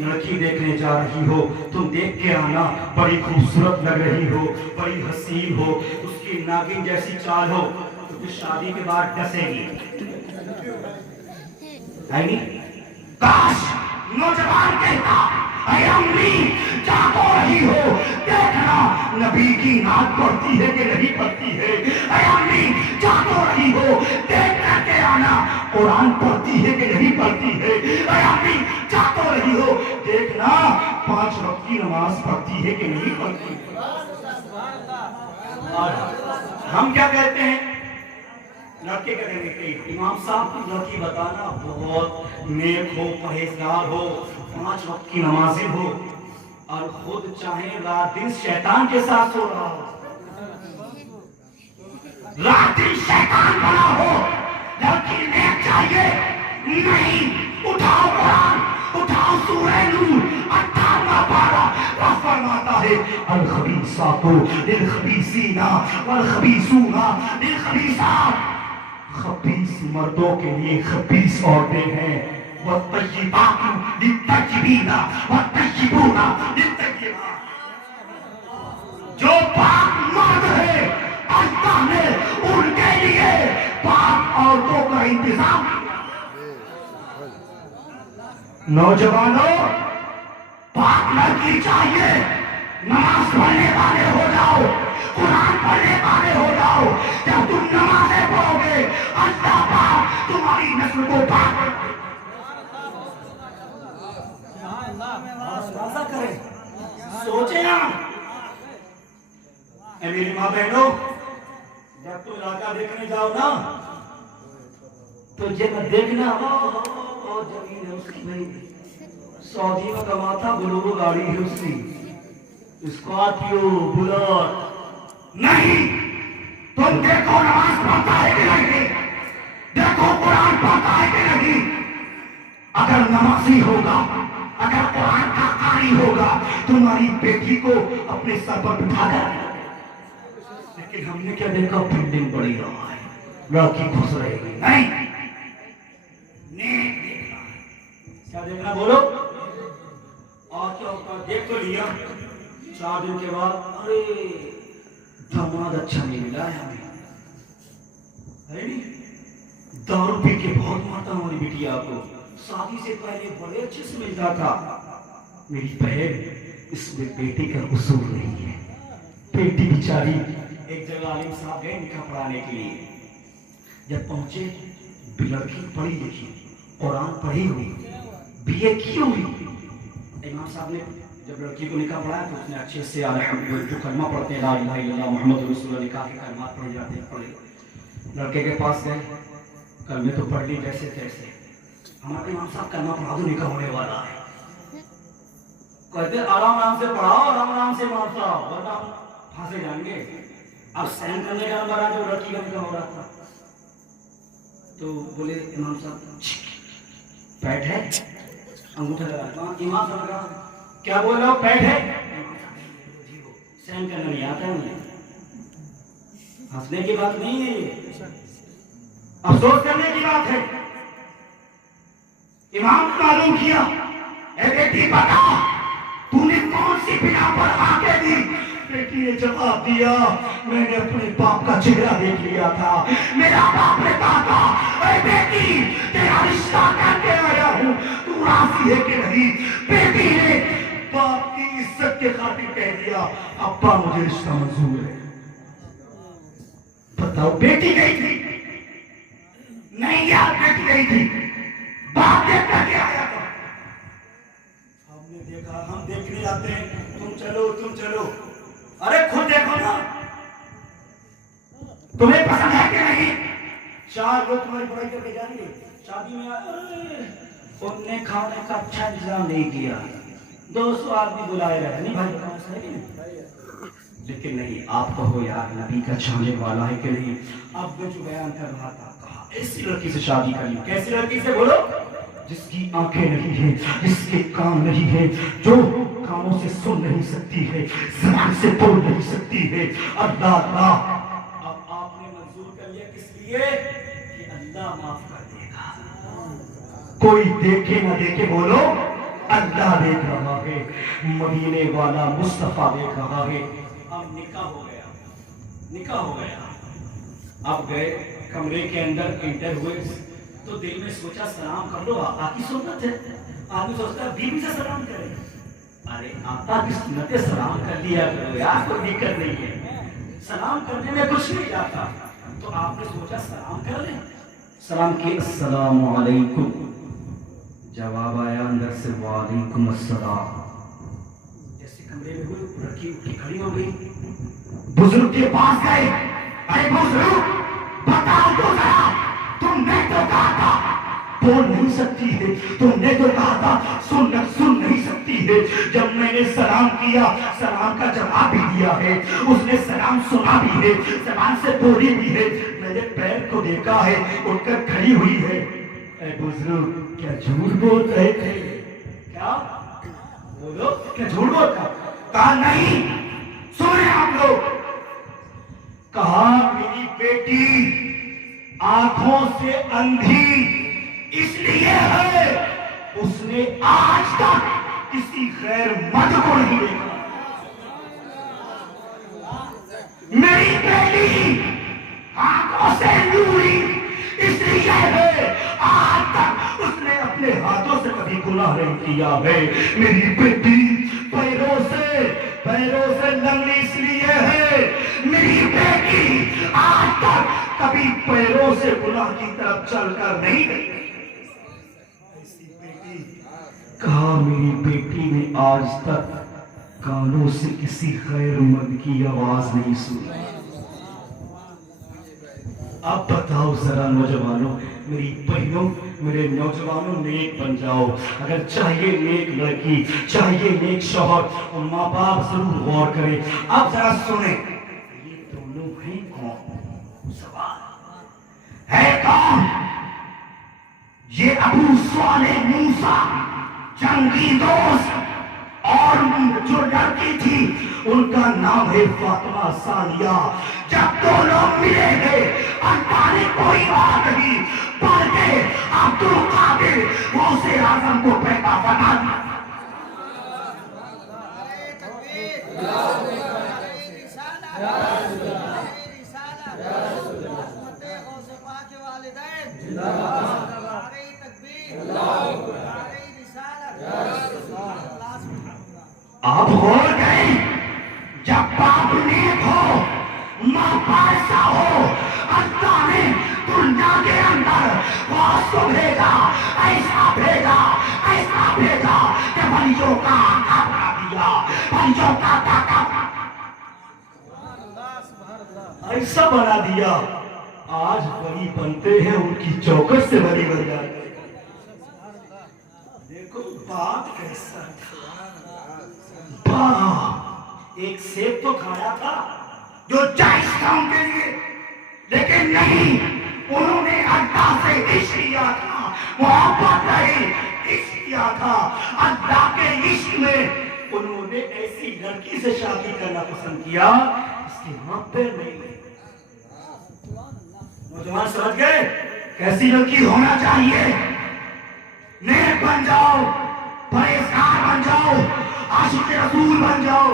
लड़की देखने जा रही हो, तुम देख के आना, बड़ी खूबसूरत लग रही हो, बड़ी हसीन हो, उसकी नागिन जैसी चाल हो, तो फिर शादी के बाद डसेगी है नहीं? काश नौजवान कहता, अरे अम्मी जागो रही हो, देखना नबी की नात पड़ती है कि नहीं पड़ती है। अरे अम्मी जागो रही हो, देख करके आना कुरान पढ़ती है कि नहीं पढ़ती है। अरे अम्मी जागो रही हो, देखना 5 वक्त की नमाज पढ़ती है कि नहीं पढ़ती है। और हम क्या कहते हैं? लड़के करेंगे, इमाम साहब की लड़की बताना बहुत नेक हो, परहेजगार हो, 5 वक्त की नमाज़ी हो, और खुद चाहे रात दिन शैतान के साथ सो रहा हो, रात दिन शैतान बना हो, लड़की नेक चाहिए नहीं। उठाओ कुरान, उठाओ सूरह नूर 18वां पारा, फरमाता है अल-खबीसातु लिल-खबीसीना वल-खबीसूना लिल-खबीसात। खबीस मर्दों के लिए खबीस औरतें हैं, वह तय्यिबातु लित-तय्यिबीना व तय्यिबूना लित-तय्यिबात। जो पाक मर्द है, अल्लाह ने उनके लिए पाक औरतों का इंतजाम किया। नौजवानों, पाक लड़की चाहिए, नमाज पढ़ने वाले हो जाओ, कुरान पढ़ने वाले हो जाओ। जब तुम नमाज़ें पढ़ोगे, अल्लाह पाक तुम्हारी नस्ल को पाक करे। सोचे ना मेरी माँ बहनों, जब तुम इलाका देखने जाओ ना, तो जब देखना और जमीन है उसकी भाई, सऊदी में कमाता, बोलेरो गाड़ी है उसकी, स्कॉर्पियो, बुलेट नहीं। तुम देखो नमाज पढ़ता है कि नहीं, देखो कुरान पढ़ता है कि नहीं। अगर नमाजी होगा, अगर कुरान का कारी होगा, तुम्हारी बेटी को अपने सर पर बिठाकर, लेकिन हमने क्या देखा, बिल्डिंग बड़ी रहा है, लड़की खुश रहेगी नहीं, नेक देखना है। क्या देखना बोलो? और क्या होता, देख तो लिया, 4 दिन के बाद अरे दामाद अच्छा नहीं मिला है हमें, है नहीं? दारू पी के बहुत मारता हमारी बिटिया को, शादी से पहले बड़े अच्छे से मिलता था। मेरी बहन, इसमें बेटी का कसूर नहीं है। बेटी बेचारी एक जगह आलिम साहब गए निकाह पढ़ाने के लिए, जब पहुंचे, लड़की पढ़ी लिखी, कुरान पढ़ी हुई, बीए की हुई। इमाम साहब ने जब लड़की को निकाह पढ़ाया तो उसने अच्छे से जो कलमा पढ़ते हैं, ला इलाहा इल्लल्लाह मुहम्मद रसूलुल्लाह, निकाह के कलमात पढ़े जाते हैं, पढ़े। लड़के के पास गए, कलमे तो पढ़ ली जैसे तैसे, हमारे इमाम साहब कलमा पढ़ा दो, निकाह होने वाला है। कहते आराम से पढ़ाओ, आराम से इमाम साहब, वरना फांसे जाएंगे। अब सहन करने का नंबर आ, जो लड़की का निकाह हो रहा था, तो बोले इमाम साहब पैट है, अंगूठा लगा। इमाम साहब कहा क्या बोल रहे हो, पैट है? सहन करना नहीं आता है मुझे। हंसने की बात नहीं है ये, अफसोस करने की बात है। इमाम ने मालूम किया, ए बेटी बता तूने कौन सी बिना पर आके दी? बेटी ने जवाब दिया, मैंने अपने बाप का चेहरा देख लिया था। मेरा बाप ने कहा था, अरे बेटी तेरा रिश्ता करके आया हूँ, तू राजी है कि नहीं? बेटी ने बाप की इज्जत के खातिर कह दिया, अब्बा मुझे रिश्ता मंजूर है। बताओ, बेटी गई थी नहीं यार, बेटी गई थी, बाप देख करके आया था। हमने देखा, हम देखने जाते हैं, तुम चलो। अरे खुद देखो ना, तुम्हें पसंद है कि नहीं? 4 लोग तुम्हारी बुराई करके जाएंगे, शादी में उनने खाने का अच्छा इंतजाम नहीं किया, 200 आदमी बुलाए रहे, नहीं भाई बताओ सही नहीं? लेकिन नहीं, आप कहो यार नबी का चाहने वाला है कि नहीं। अब मैं जो बयान कर रहा था, कहा ऐसी लड़की से शादी करी। कैसी लड़की से बोलो? जिसकी आंखें नहीं है, जिसके कान नहीं है, जो कानों से सुन नहीं सकती है, ज़बान से बोल नहीं सकती है। अल्लाह अल्लाह, अब आपने मंजूर कर लिया किस लिए? कि अल्लाह माफ कर देगा। कोई देखे ना देखे बोलो अल्लाह देख रहा है, मदीने वाला मुस्तफा देख रहा है। अब निकाह हो गया, निकाह हो गया। अब गए कमरे के अंदर, इंटर हुए तो दिल में सोचा सलाम कर लो, आका की सुन्नत है। आदमी सोचता है बीवी से सलाम करे, अरे आका की सुन्नत है, सलाम कर लिया करो यार, कोई दिक्कत नहीं है, सलाम करने में कुछ नहीं जाता। तो आपने सोचा सलाम कर ले, सलाम की अस्सलामु अलैकुम, जवाब आया अंदर से वालेकुम अस्सलाम। जैसे कमरे में हुई, लड़की उठी खड़ी हो गई, बुजुर्ग के पास गए, अरे बुजुर्ग बताओ तो जरा, तुमने तो कहा था बोल नहीं सकती है, तुमने तो कहा था सुन नहीं सकती है। जब मैंने सलाम किया, सलाम का जवाब भी दिया है, उसने सलाम सुना भी है, जबान से बोली भी है, मेरे पैर को देखा है, उठकर खड़ी हुई है। ऐ बुजुर्ग क्या झूठ बोल रहे थे? क्या बोलो, क्या झूठ बोलता? कहा नहीं, सुने आप लोग। कहा मेरी बेटी आंखों से अंधी इसलिए है, उसने आज तक किसी गैर मर्द को नहीं देखा। मेरी बेटी आंखों से अंधी इसलिए है, आज तक उसने अपने हाथों से कभी गुनाह नहीं किया है। मेरी बेटी पैरों से लंगड़ी इसलिए है, मेरी बेटी आज तक कभी पैरों से गुनाह की तरफ चलकर नहीं गई। ऐसी बेटी, कहा मेरी बेटी ने आज तक कानों से किसी गैर मर्द की आवाज नहीं सुनी। अब बताओ जरा नौजवानों, मेरी बहनों, मेरे नौजवानों, नेक बन जाओ। अगर चाहिए नेक लड़की, चाहिए नेक शौहर, और माँ बाप जरूर गौर करें। अब जरा सुने, ये दोनों हैं कौन? सवाल है कौन? ये अबू स्वालेह मूसा जंगी दोस्त, और जो लड़की थी उनका नाम है फातिमा सानिया। जब दोनों मिले हैं, अल्लाह ने कोई बात नहीं पढ़ के अब्दुल कादिर गौसे आजम को पैदा बना दिया। आप गौर करें, जब बाप नेक हो, मां पैसा हो, अल्लाह ने दुनिया के अंदर को भेजा, ऐसा भेजा कि बलियों का आका बना दिया, बलियों का आका ऐसा बना दिया। आज बली बनते हैं, उनकी चौकट से बली बन जाती। देखो बात कैसा था। एक सेब तो खाया था जो जायज था उनके लिए, लेकिन नहीं, उन्होंने अल्लाह से इश्क किया था, मोहब्बत नहीं, इश्क किया था। अल्लाह के इश्क में उन्होंने ऐसी लड़की से शादी करना पसंद किया, इसके हाथ पैर नहीं गए। नौजवान समझ गए कैसी लड़की होना चाहिए? नेक बन जाओ, परहेजगार बन जाओ, आशिक रसूल बन जाओ।